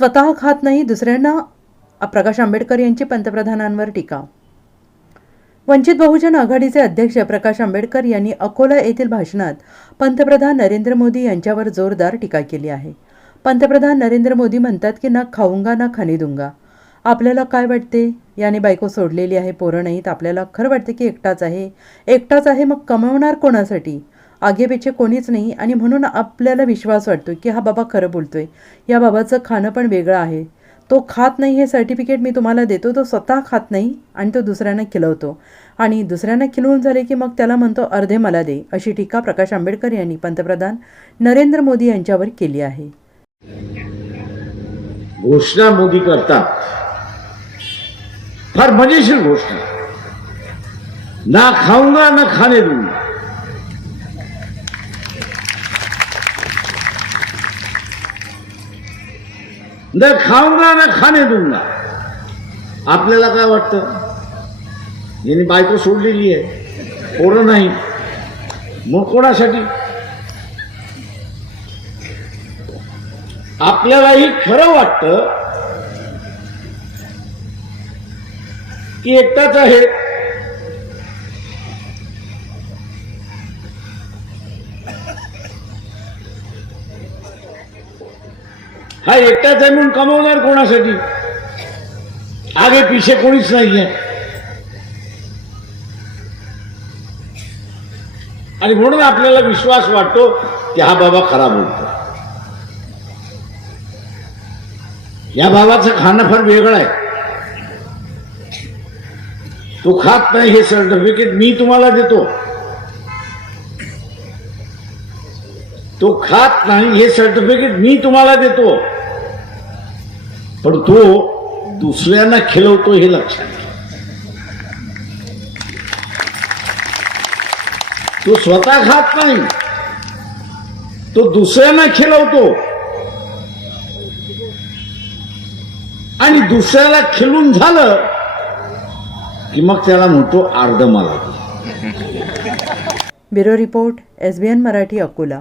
स्वतः खात नाही दुसऱ्यांना प्रकाश आंबेडकर यांची पंतप्रधानांवर टीका. वंचित बहुजन आघाडीचे अध्यक्ष प्रकाश आंबेडकर यांनी अकोला येथील भाषणात पंतप्रधान नरेंद्र मोदी यांच्यावर जोरदार टीका केली आहे. पंतप्रधान नरेंद्र मोदी म्हणतात की ना खाऊंगा ना खाणे दुंगा आपल्याला काय वाटते? याने बायको सोडलेली आहे पोरं नाहीत. आपल्याला खरं वाटते की एकटाच आहे. एकटाच आहे मग कमवणार कोणासाठी? आगेपेचे कोणीच नाही आणि म्हणून आपल्याला विश्वास वाटतो की हा बाबा खरं बोलतोय. या बाबाचं खाणं पण वेगळं आहे. तो खात नाही हे सर्टिफिकेट मी तुम्हाला देतो तो स्वतः खात नाही आणि तो दुसऱ्यांना खिलवतो. आणि दुसऱ्यांना खिलवून झाले की मग त्याला म्हणतो अर्धे मला दे अशी टीका प्रकाश आंबेडकर यांनी पंतप्रधान नरेंद्र मोदी यांच्यावर केली आहे. घोषणा मोदी करतात फार मजेशीर घोषणा. ना खाऊंगा ना खाने दूंगा. न खाऊंगा ना खाणे दूंगा आपल्याला काय वाटतं? यांनी बायको सोडलेली आहे. पोरं नाही. मग कोणासाठी? आपल्यालाही खरं वाटतं की एकटाच आहे हा एकटाच आहे म्हणून कमवणार कोणासाठी? आगे पिशे कोणीच नाहीये. आणि म्हणून आपल्याला विश्वास वाटतो की हा बाबा खरा बोलतो. या बाबाचं खाणं फार वेगळं आहे. तो खात नाही हे सर्टिफिकेट मी तुम्हाला देतो. तो खात नाही हे सर्टिफिकेट मी तुम्हाला देतो. पण तो दुसऱ्यांना खिलवतो हे लक्षात तो स्वतः खात नाही. तो दुसऱ्यांना खेळवतो. आणि दुसऱ्याला खेळून झालं की मग त्याला म्हणतो अर्ध मला bureau report S B N Marathi Akola.